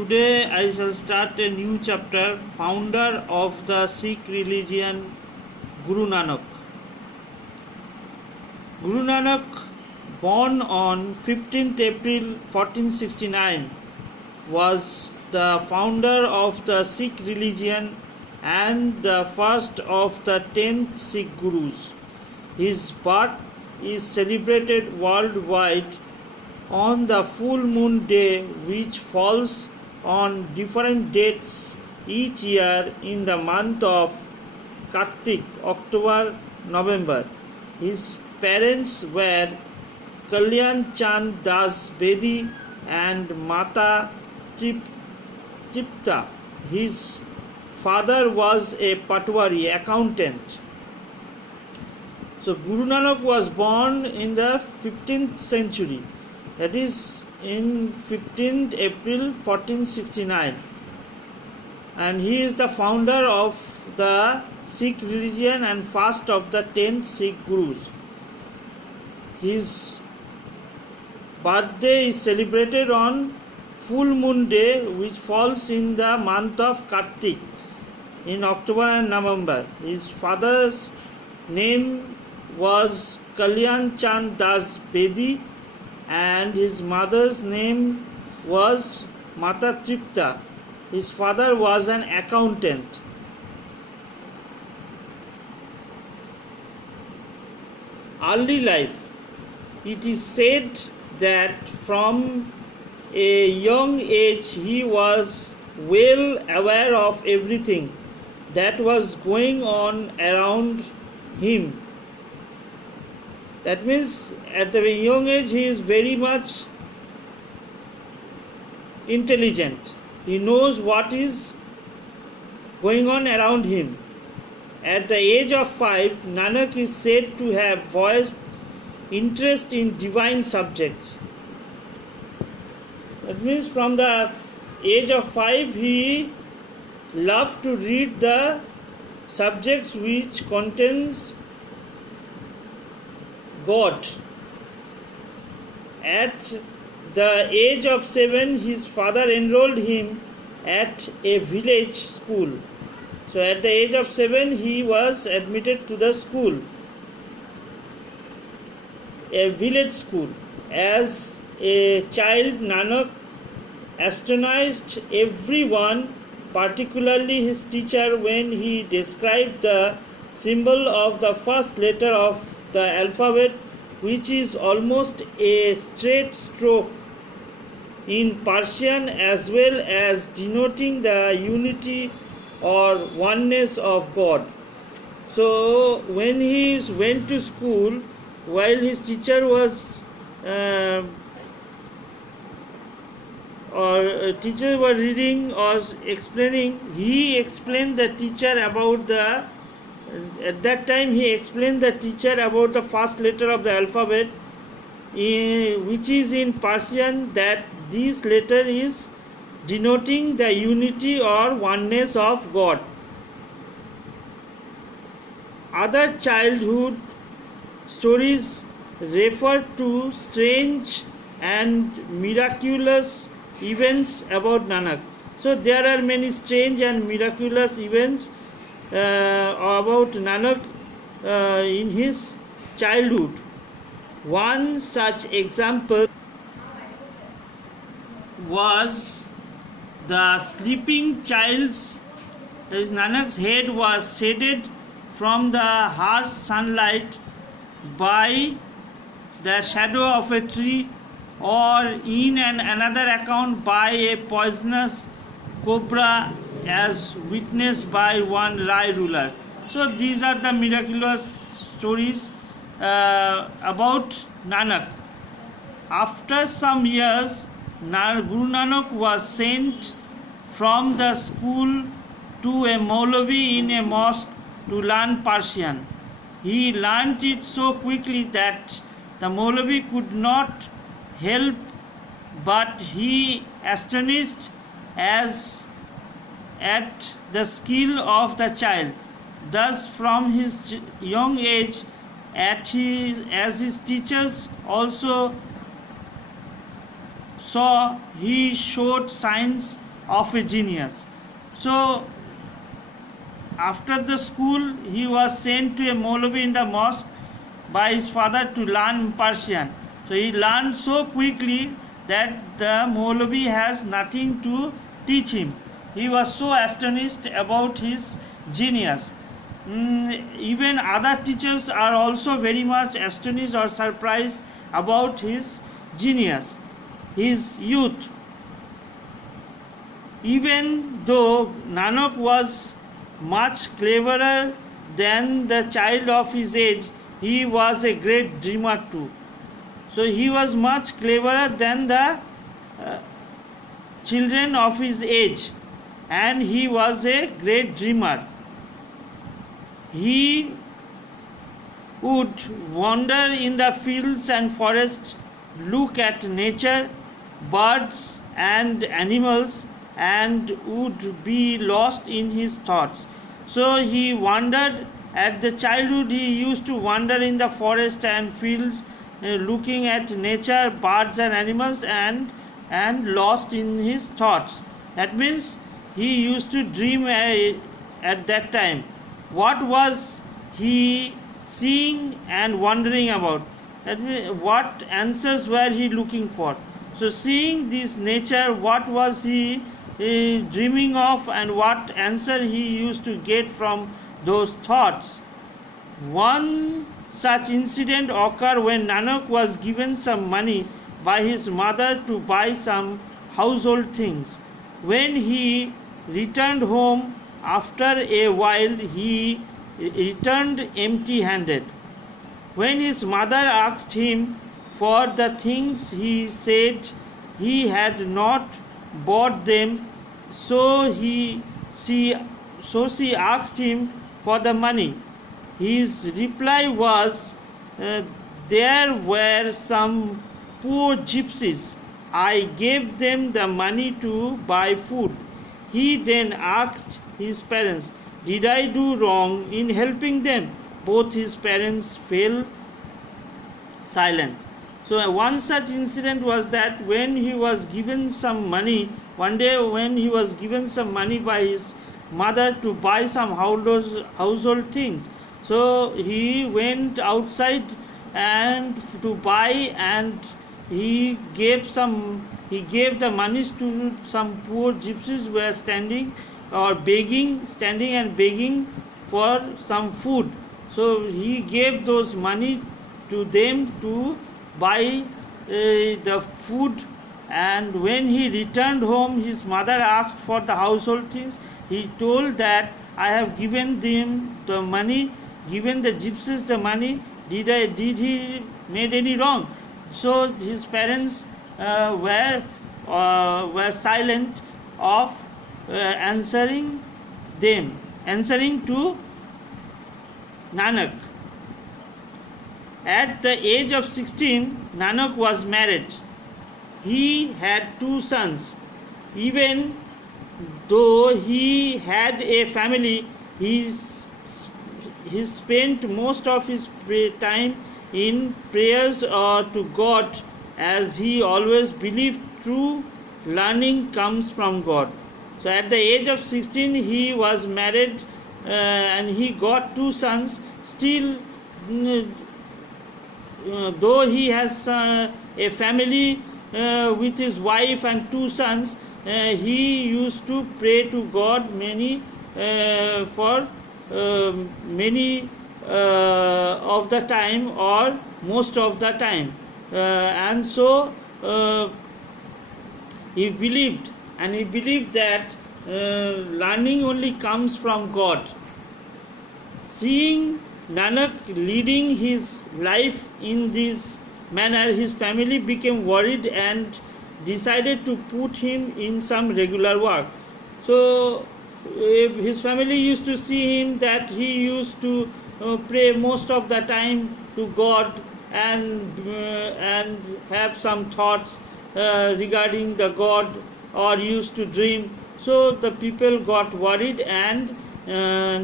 Today I shall start a new chapter, founder of the Sikh religion, Guru Nanak. Guru Nanak, born on 15th April 1469, was the founder of the Sikh religion and the first of the 10 Sikh Gurus. His birth is celebrated worldwide on the full moon day, which falls on different dates each year in the month of Kartik, October, November. His parents were Kalyan Chand Das Bedi and Mata Tripta. His father was a Patwari accountant. So Guru Nanak was born in the 15th century, that is in 15th April 1469, and he is the founder of the Sikh religion and first of the 10 Sikh Gurus. His birthday is celebrated on full moon day, which falls in the month of Kartik in October and November. His father's name was Kalyan Chand Das Bedi and his mother's name was Mata Tripta. His father was an accountant. Early life. It is said that from a young age he was well aware of everything that was going on around him. That means at the young age he is very much intelligent. He knows what is going on around him. At the age of 5, Nanak is said to have voiced interest in divine subjects. That means from the age of 5 he loved to read the subjects which contains God. At the age of 7, his father enrolled him at a village school. So at the age of 7, he was admitted to the school, a village school. As a child, Nanak astonished everyone, particularly his teacher, when he described the symbol of the first letter of the alphabet, which is almost a straight stroke in Persian, as well as denoting the unity or oneness of God. So when he went to school, while his teacher was teacher was reading or explaining, he explained the teacher about the at that time he explained the teacher about the first letter of the alphabet, which is in Persian, that this letter is denoting the unity or oneness of God. Other childhood stories refer to strange and miraculous events about Nanak. So there are many strange and miraculous events about Nanak in his childhood. One such example was the sleeping child's, that is Nanak's head was shaded from the harsh sunlight by the shadow of a tree, or in another account by a poisonous cobra, as witnessed by one Rai ruler. So these are the miraculous stories about Nanak. After some years, Guru Nanak was sent from the school to a Maulavi in a mosque to learn Persian. He learnt it so quickly that the Maulavi could not help but he astonished as at the skill of the child. Thus from his young age, as his teachers also saw, he showed signs of a genius. So after the school, he was sent to a Maulvi in the mosque by his father to learn Persian. So he learned so quickly that the Maulvi has nothing to teach him. He was so astonished about his genius. Even other teachers are also very much astonished or surprised about his genius, his youth. Even though Nanak was much cleverer than the child of his age, he was a great dreamer too. So he was much cleverer than the children of his age, and he was a great dreamer. He would wander in the fields and forests, look at nature, birds and animals, and would be lost in his thoughts. So he wandered. At the childhood, he used to wander in the forest and fields, looking at nature, birds and animals, and lost in his thoughts. That means he used to dream at that time. What was he seeing and wondering about? That means what answers were he looking for? So seeing this nature, what was he dreaming of, and what answer he used to get from those thoughts? One such incident occurred when Nanak was given some money by his mother to buy some household things. When he returned home after a while, he returned empty handed. When his mother asked him for the things, he said he had not bought them, so she asked him for the money. His reply was, there were some poor gypsies. I gave them the money to buy food. He then asked his parents, did I do wrong in helping them? Both his parents fell silent. So one such incident was that when he was given some money, one day when he was given some money by his mother to buy some household things, so he went outside and to buy, and he gave the monies to some poor gypsies who were standing and begging for some food. So he gave those money to them to buy the food, and when he returned home, his mother asked for the household things. He told that I have given them the money, given the gypsies the money. Did he made any wrong? So his parents were silent of answering to Nanak. At the age of 16, Nanak was married. He had 2 sons. Even though he had a family, he spent most of his time in prayers to God, as he always believed true learning comes from God. So at the age of 16, he was married and he got 2 sons. Still, though he has a family with his wife and 2 sons, he used to pray to God many of the time, or most of the time, and so he believed that learning only comes from God. Seeing Nanak leading his life in this manner, his family became worried and decided to put him in some regular work. So his family used to see him that he used to pray most of the time to God and have some thoughts regarding the God, or used to dream. So the people got worried and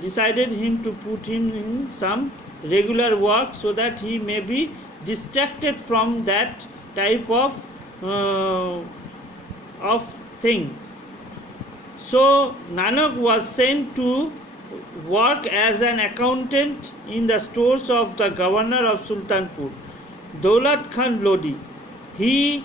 decided him to put him in some regular work, so that he may be distracted from that type of thing. So Nanak was sent to work as an accountant in the stores of the governor of Sultanpur, Daulat Khan Lodi. He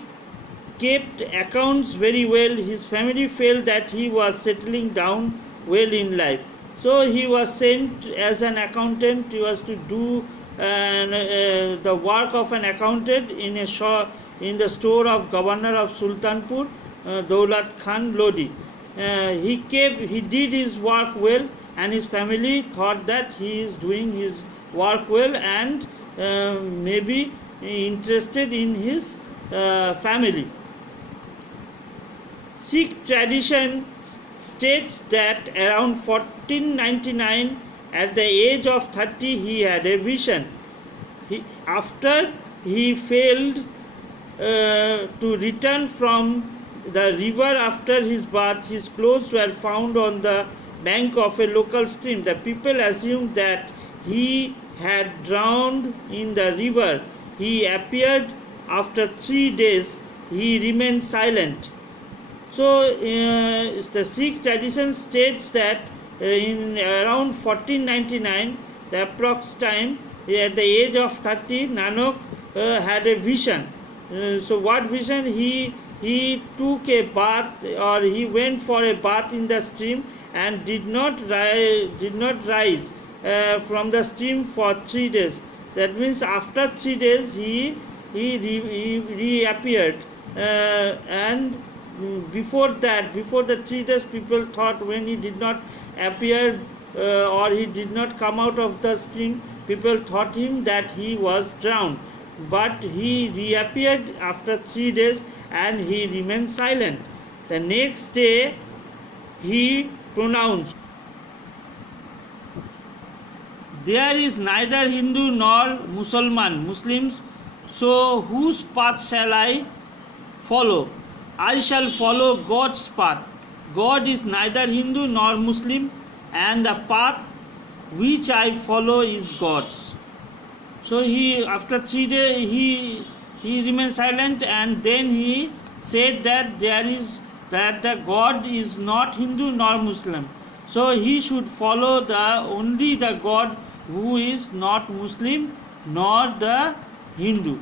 kept accounts very well. His family felt that he was settling down well in life. So he was sent as an accountant. He was to do the work of an accountant in the store of governor of Sultanpur, Daulat Khan Lodi. He did his work well, and his family thought that he is doing his work well, and maybe interested in his family. Sikh tradition states that around 1499, at the age of 30, he had a vision. After he failed to return from the river after his bath, his clothes were found on the bank of a local stream. The people assumed that he had drowned in the river. He appeared after 3 days. He remained silent. So the Sikh tradition states that in around 1499, the approx time, at the age of 30, Nanak had a vision. So what vision? He took a bath, or he went for a bath in the stream, and did not rise from the stream for 3 days. That means after 3 days he reappeared, and before the 3 days, people thought, when he did not appear or he did not come out of the stream, people thought him that he was drowned. But he reappeared after 3 days, and he remained silent. The next day he pronounced, "There is neither Hindu nor Muslims, so whose path shall I follow? I shall follow God's path. God is neither Hindu nor Muslim, and the path which I follow is God's." So after 3 days, he remained silent, and then he said that the God is not Hindu nor Muslim. So he should follow only the God who is not Muslim nor the Hindu.